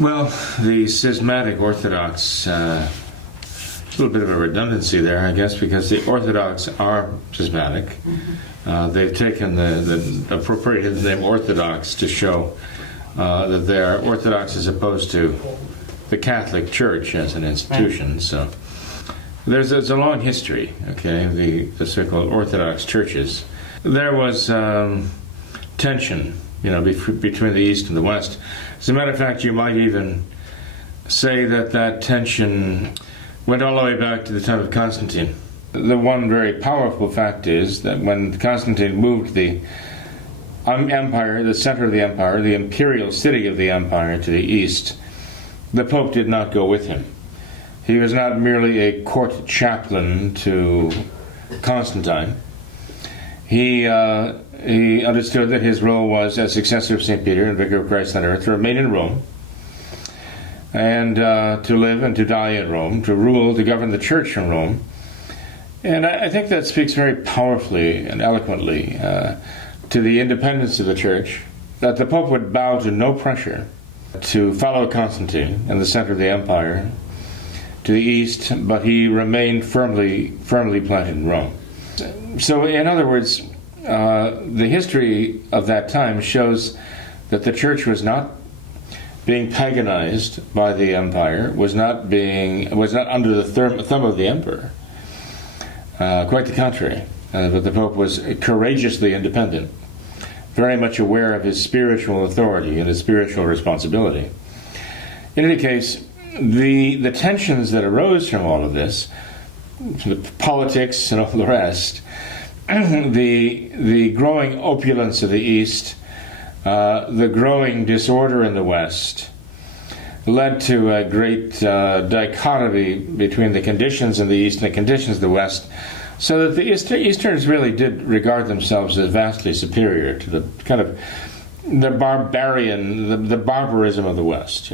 Well, the Schismatic Orthodox, a little bit of a redundancy there, I guess, because the Orthodox are schismatic. They've taken the appropriated name Orthodox to show that they are Orthodox as opposed to the Catholic Church as an institution. Right. So there's a long history, okay, the so-called Orthodox churches. There was tension, between the East and the West. As a matter of fact, you might even say that tension went all the way back to the time of Constantine. The one very powerful fact is that when Constantine moved the empire, the center of the empire, the imperial city of the empire to the east, the Pope did not go with him. He was not merely a court chaplain to Constantine. He understood that his role was as successor of St. Peter and Vicar of Christ on earth to remain in Rome and to live and to die in Rome, to rule, to govern the church from Rome. And I think that speaks very powerfully and eloquently to the independence of the church, that the Pope would bow to no pressure to follow Constantine in the center of the empire to the east, but he remained firmly planted in Rome. So in other words, the history of that time shows that the church was not being paganized by the empire, was not under the thumb of the emperor. Quite the contrary. But the Pope was courageously independent, very much aware of his spiritual authority and his spiritual responsibility. In any case, the tensions that arose from all of this, the politics and all the rest, the growing opulence of the East, the growing disorder in the West, led to a great dichotomy between the conditions in the East and the conditions of the West, so that the Easterns really did regard themselves as vastly superior to the kind of the barbarian, the barbarism of the West,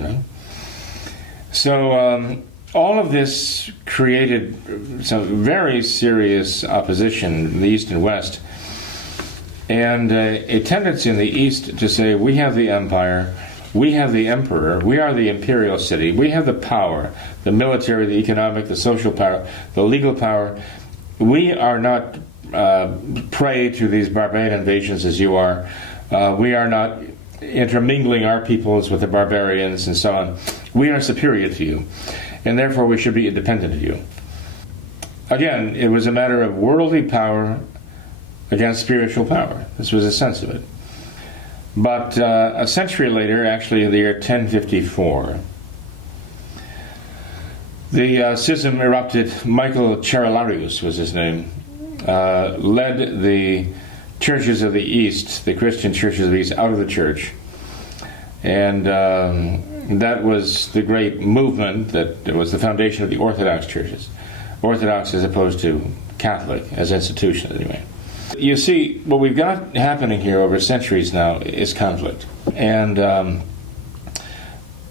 So all of this created some very serious opposition in the East and West, and a tendency in the East to say, we have the empire, we have the emperor, we are the imperial city, we have the power, the military, the economic, the social power, the legal power. We are not prey to these barbarian invasions as you are. We are not intermingling our peoples with the barbarians and so on. We are superior to you, and therefore we should be independent of you. Again, it was a matter of worldly power against spiritual power. This was a sense of it. But a century later, actually in the year 1054, the schism erupted. Michael Cerularius was his name, led the churches of the East, the Christian churches of the East, out of the church. And that was the great movement that was the foundation of the Orthodox churches. Orthodox as opposed to Catholic as institution, anyway. You see, what we've got happening here over centuries now is conflict. And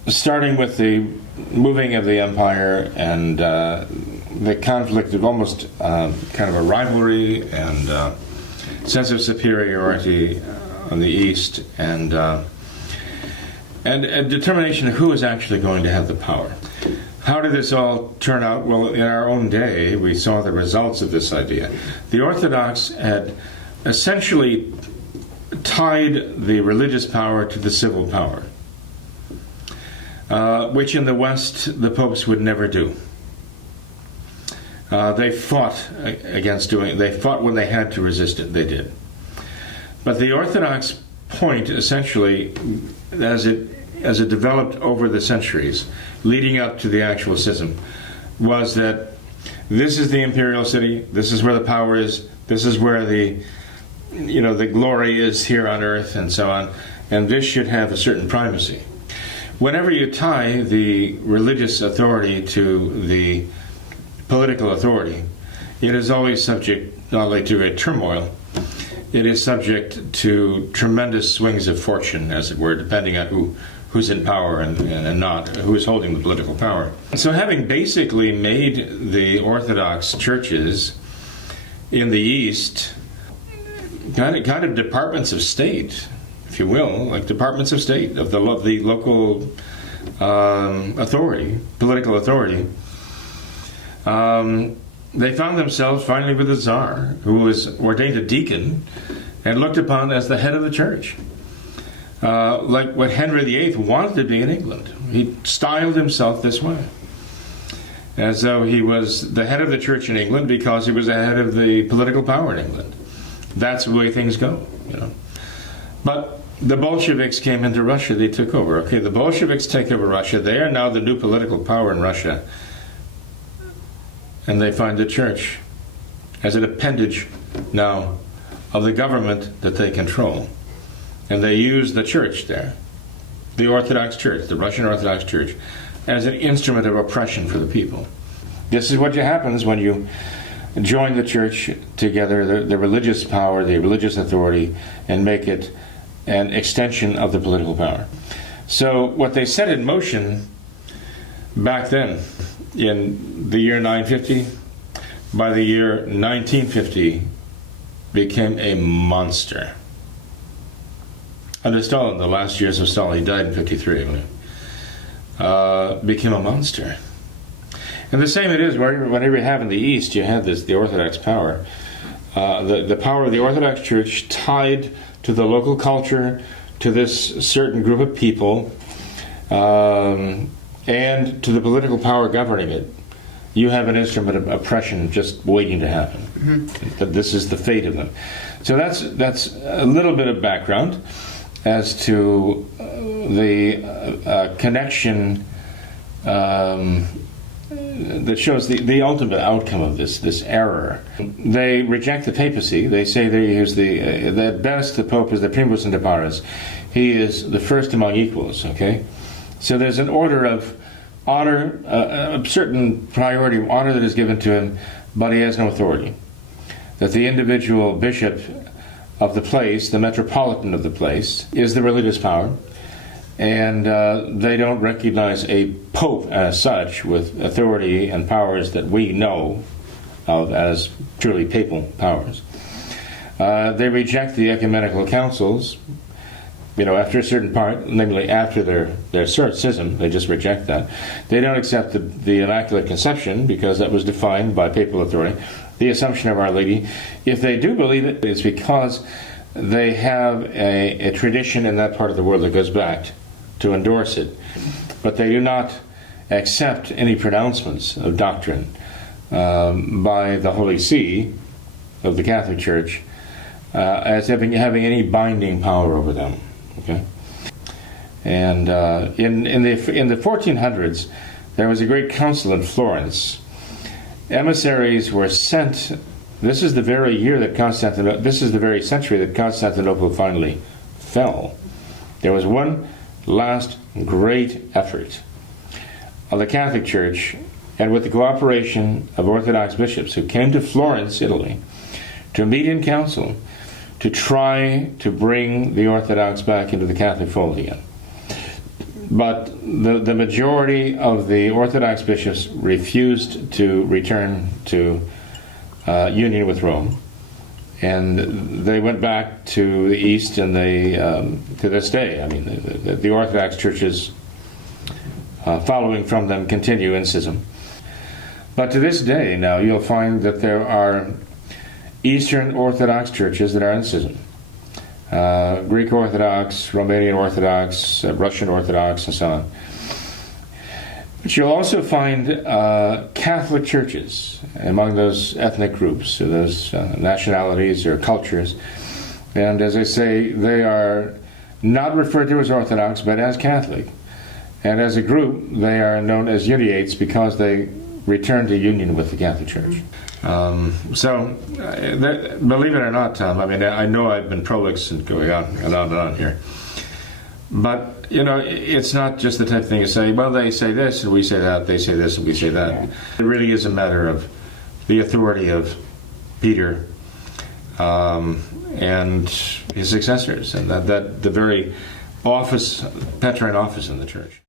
starting with the moving of the empire and the conflict of almost kind of a rivalry and sense of superiority on the East, and a determination of who is actually going to have the power. How did this all turn out? Well, in our own day, we saw the results of this idea. The Orthodox had essentially tied the religious power to the civil power, which in the West the popes would never do. They fought against doing it. They fought when they had to resist it. They did. But the Orthodox point, essentially, as it developed over the centuries, leading up to the actual schism, was that this is the imperial city, this is where the power is, this is where the glory is here on earth, and so on, and this should have a certain primacy. Whenever you tie the religious authority to the political authority, it is always subject not only to a turmoil, it is subject to tremendous swings of fortune, as it were, depending on who's in power and not, who is holding the political power. So having basically made the Orthodox churches in the East kind of departments of state, if you will, like departments of state, of the local authority, political authority, they found themselves finally with the Tsar, who was ordained a deacon and looked upon as the head of the church. Like what Henry VIII wanted to be in England. He styled himself this way, as though he was the head of the church in England because he was the head of the political power in England. That's the way things go, you know. But the Bolsheviks came into Russia. They took over. Okay, the Bolsheviks take over Russia. They are now the new political power in Russia. And they find the church as an appendage now of the government that they control. And they use the church there, the Orthodox Church, the Russian Orthodox Church, as an instrument of oppression for the people. This is what happens when you join the church together, the religious power, the religious authority, and make it an extension of the political power. So what they set in motion back then, in the year 950, by the year 1950, became a monster. Under Stalin, the last years of Stalin, he died in 53, became a monster. And the same it is whenever you have in the East, you have the Orthodox power. The power of the Orthodox Church tied to the local culture, to this certain group of people, and to the political power governing it. You have an instrument of oppression just waiting to happen. Mm-hmm. This is the fate of them. So that's a little bit of background as to the connection that shows the ultimate outcome of this error. They reject the papacy. They say the best, the Pope is the primus inter pares. He is the first among equals, okay? So there's an order of honor, a certain priority of honor that is given to him, but he has no authority. That the individual bishop of the place, the metropolitan of the place, is the religious power, and they don't recognize a pope as such with authority and powers that we know of as truly papal powers. They reject the ecumenical councils, after a certain part, namely after their schism. They just reject that. They don't accept the Immaculate Conception because that was defined by papal authority. The Assumption of Our Lady. If they do believe it, it's because they have a tradition in that part of the world that goes back to endorse it. But they do not accept any pronouncements of doctrine by the Holy See of the Catholic Church as having any binding power over them. Okay, and in the 1400s, there was a great council in Florence. Emissaries were sent. This is the very year that this is the very century that Constantinople finally fell. There was one last great effort of the Catholic Church, and with the cooperation of Orthodox bishops who came to Florence, Italy, to meet in council to try to bring the Orthodox back into the Catholic fold again. But the majority of the Orthodox bishops refused to return to union with Rome, and they went back to the East, and they, to this day, the Orthodox churches following from them continue in schism. But to this day, now, you'll find that there are Eastern Orthodox churches that are in schism. Greek Orthodox, Romanian Orthodox, Russian Orthodox, and so on. But you'll also find Catholic churches among those ethnic groups, or those nationalities or cultures. And as I say, they are not referred to as Orthodox, but as Catholic. And as a group, they are known as Uniates because they return to union with the Catholic Church. Believe it or not, Tom, I know I've been prolix and going on and on and on here. But, it's not just the type of thing you say, well, they say this and we say that, they say this and we say that. It really is a matter of the authority of Peter and his successors, and that the very office, Petrine office in the church.